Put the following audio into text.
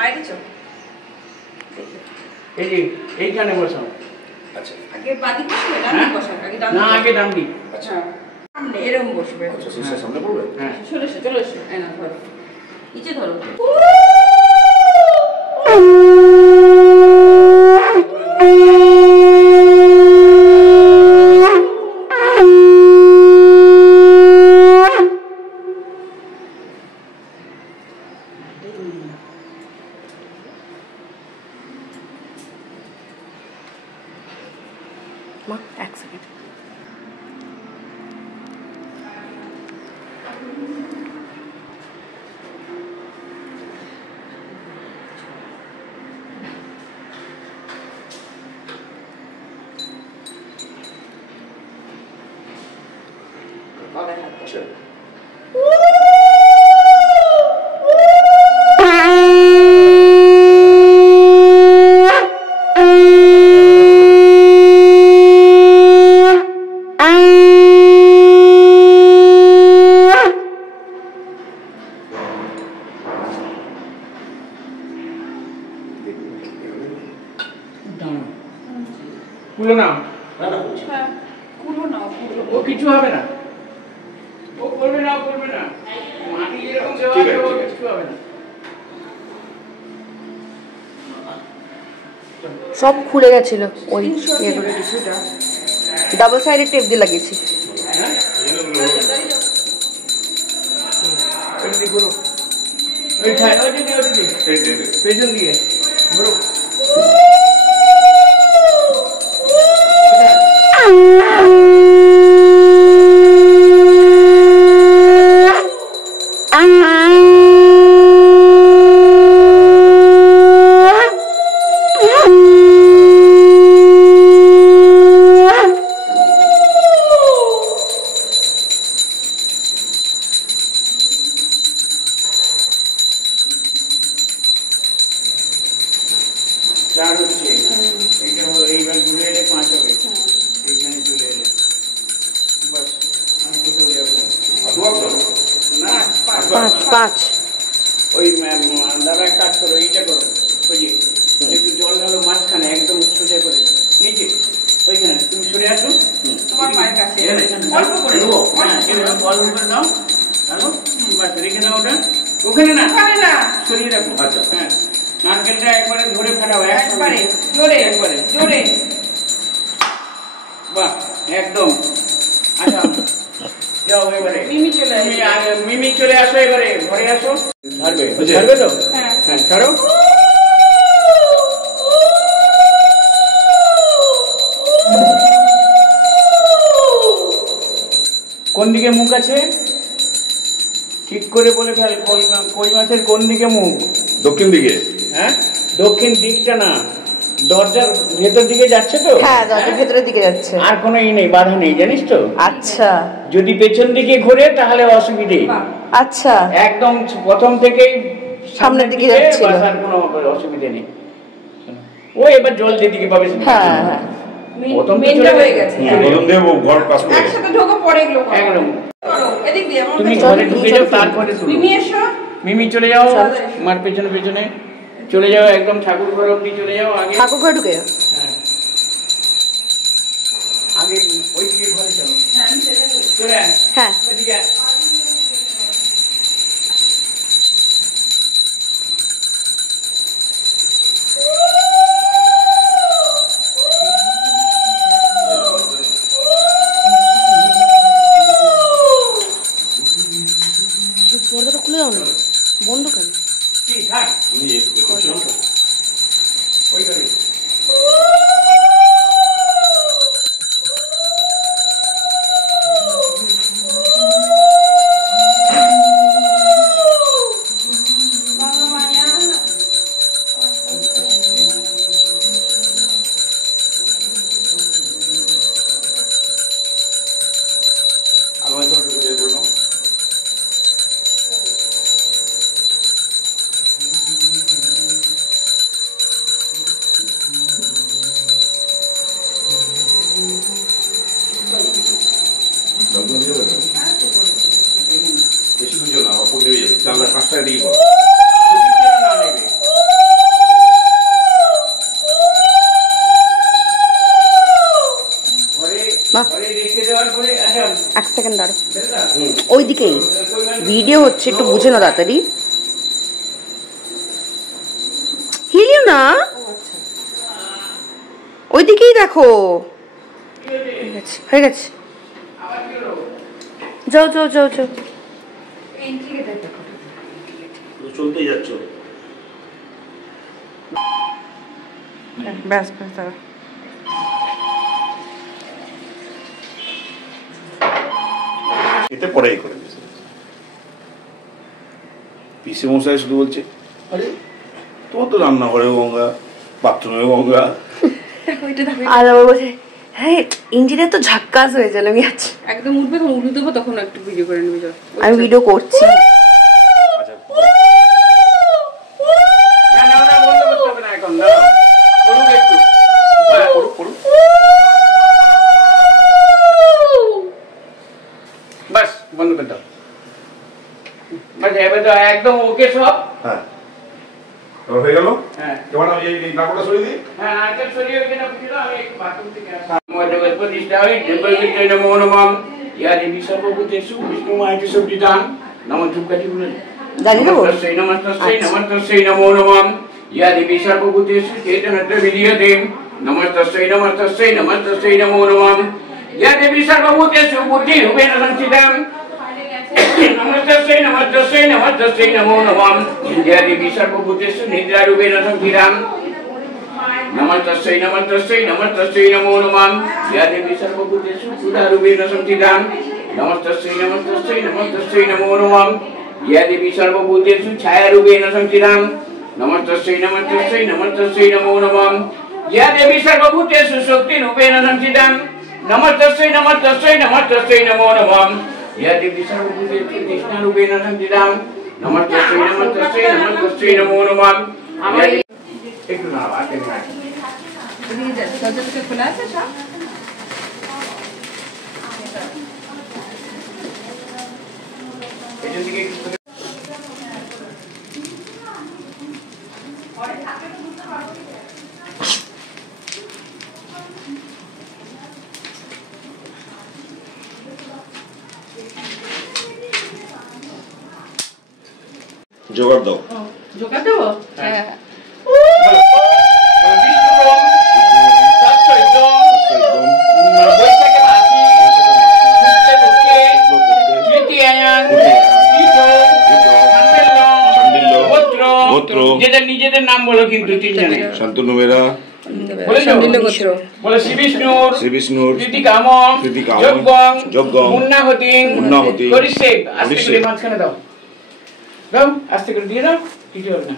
বাইরে চল। এই যে এইখানে বসাও। আচ্ছা আগে বাদি বসবে ডান দিকে বসাও আগে ডান না আগে ডান দিক। আচ্ছা সামনে এরকম বসবে। আচ্ছা সিস্টার সামনে পড়বে। হ্যাঁ চলে এসো এই না ধরো নিচে ধরো। মা এক সেকেন্ড আচ্ছা ও করবে না মাটি যেরকম দেওয়া ঠিক আছে আছে, ও ঠিক আছে। কিছু হবে না। সব খুলে গেছিল ওই ইয়েগুলো কিছুটা ডাবল সাইডেড টেপ দিয়ে লাগিয়েছি। হ্যাঁ এমনি ঘুরো ওই দিকে পেছন দিকে ঘুরো চার হচ্ছে এটা এইবার ঘুরে এলে 5 হবে এইখানে চলে এলে বাস আমি কোথাও যাবো না। না 5 ওই দাদা এক কাজ করো এইটা করো ওই যে একটু জল ঢালো মাঝখানে একদম সোজা করে নিচে ওইখানে তুমি সরে আসো তোমার পায়ের কাছে এখানে? অল্প করে নেবো? হ্যাঁ এবার বল করে নাও ঢালো বাস রেখে নাও ওটা ওখানে না ওখানে না সরিয়ে রাখো আচ্ছা। হ্যাঁ নারকেলটা একবারে ধরে ফাটাও একবারে জোরে একবারে জোরে বাহ একদম আচ্ছা যাও এবারে মিমি চলে আসবে। মিমি চলে আসো এবারে ঘরে আসো ছাড়বে বুঝে? ছাড়বে তো হ্যাঁ। হ্যাঁ ছাড়ো কোন দিকে মুখ আছে ঠিক করে বলে ফেল কই মাছের কোন দিকে মুখ দক্ষিণ দিকে। হ্যাঁ দক্ষিণ দিকটা না দরজার ভেতর দিকে যাচ্ছে তো হ্যাঁ দরজার ভেতরের দিকে যাচ্ছে। আর কোনো নেই বাধা নেই জানিস তো আচ্ছা যদি পেছন দিকে ঘুরে তাহলে অসুবিধে বাহ। আচ্ছা একদম প্রথম থেকেই সামনের দিকে যাচ্ছিল। বাস আর কোনো অসুবিধে নেই ও এবার জল যেদিকে পাবে সেদিকে। হ্যাঁ হ্যাঁ প্রথম তো মেনটা চলে হয়ে গেছে। গেছে হ্যাঁ। নিয়ম দিয়ে ও ঘর কাজ করে। একসাথে ঢোকো পরে এগুলো করো। একদম করো এদিক দিয়ে আমার তুমি কাছে। ঘরে ঢুকে যাও তারপরে তুলো। মিমি এসো মিমি চলে যাও চলো। মার পেছনে পেছনে চলে যাও একদম ঠাকুর ঘর অব্দি চলে যাও আগে ঠাকুর ঘরে ঢুকে যাও। হ্যাঁ। আগে ওই দিকে ঘরে চলো হ্যাঁ আমি সেটা করি। চলে আয় হ্যাঁ ওইদিকে আয়। পর্দাটা খুলে দাও না বন্ধ কেন? কি থাক তুমি করছো? ওই করে বাবা মায়া আলমারি ঘর ঢুকে যাই বললাম। লগ্ন দিয়ে দেবে? বেশি বুঝো না, অল্প দিয়ে যাবে। জানলা কাঁচটা দিয়ে করো। না নেবে ঘরে বাহ। ঘরে রেখে দেওয়ার পরে আচ্ছা 1 সেকেন্ড দাঁড়ো বেটা, ওই দিকেই ভিডিও হচ্ছে একটু বুঝে নাও তাড়াতাড়ি হিলিও না ওই দিকেই দেখো হয়ে গেছে হয়ে গেছে আবার কি হলো? যাও যাও যাও যাও ইন্টিগ্রেটেড দেখো চলতেই যাচ্ছ। ব্যাস ব্যাস দাঁড়া এতে পরেই করে দিয়েছে। পিসি মশাই শুধু বলছে, আরে তোমার তো রান্নাঘরেও গঙ্গা, বাথরুমেও গঙ্গা। আর আবার বলছে হ্যাঁ ইঞ্জিনিয়ার তো ঝাক্কাস হয়ে গেল আমি আছি একদম উঠবে তখন উঠে দেবো তখন একটু ভিডিও করে নেবে চল আমি ভিডিও করছি আচ্ছা না না ওটা বন্ধ করতে হবে না এখন দাঁড়াও করুক একটু বাহ, করুক করুক। বাস বন্ধ করে দাও বাস এবার তো একদম ওকে সব হ্যাঁ এবার হয়ে গেল। হ্যাঁ এবার আমি এই নাকটা সরিয়ে দিই। হ্যাঁ নারকেল সরিয়ে ওইখানে বুঝিয়ে দাও আমি একটু বাথরুম থেকে আসি। মহাদেবের প্রতিষ্ঠা হই দেবৈবিদ্যৈ নমো নমঃ ইয়া দেবী সর্বভূতেষু বিষ্ণুমায়তে সবজিদান নমঃ ধূপকাঠি বলে জানি দেবো নমস্তস্যৈ নমো নমঃ ইয়া দেবী সর্বভূতেষু চেতনত্ব বিধীয়তে নমস্তস্যৈ নমো নমঃ ইয়া দেবী সর্বভূতেষু বুদ্ধিরূপেণ সংস্থিতাম নমস্তস্যৈ নমো নমঃ ইয়া দেবী সর্বভূতেষু নিদ্রারূপেণ সংস্থিতাম নমস্তস্যৈ নমো নমঃ ইয়া দেবী সর্বভূতেষু ক্ষুধারূপেণ সংস্থিতাম নমস্তস্যৈ নমো নমঃ ইয়া দেবী সর্বভূতেষু ছায়ারূপেণ সংস্থিতাম নমস্তস্যৈ নমো নমঃ ইয়া দেবী সর্বভূতেষু শক্তিরূপেণ সংস্থিতাম নমস্তস্যৈ নমো নমঃ ইয়া দেবী সর্বভূতেষু কৃষ্ণরূপেণ সংস্থিতাম নমস্তস্যৈ নমো নমঃ একটু না আগে না দরজা থেকে খোলা আছে সব? এটার দিকে জোগাড় দাও। জোগাড় দেবো? হ্যাঁ। বিষ্ণুরম তৎসৈতম বৈশাখে মাসি শুক্লে পক্ষে তৃতীয়ায়াং গোত্র যেটা নিজেদের নাম বলো কিন্তু তিনজনে শান্তনু বেরা, বলে শ্রী বিষ্ণুর কৃতিকাম যজ্ঞং মুন্নাহতি হরিষেব আস্তে করে মাঝখানে দাও আস্তে করে দিয়ে দাও কিছু হবে না।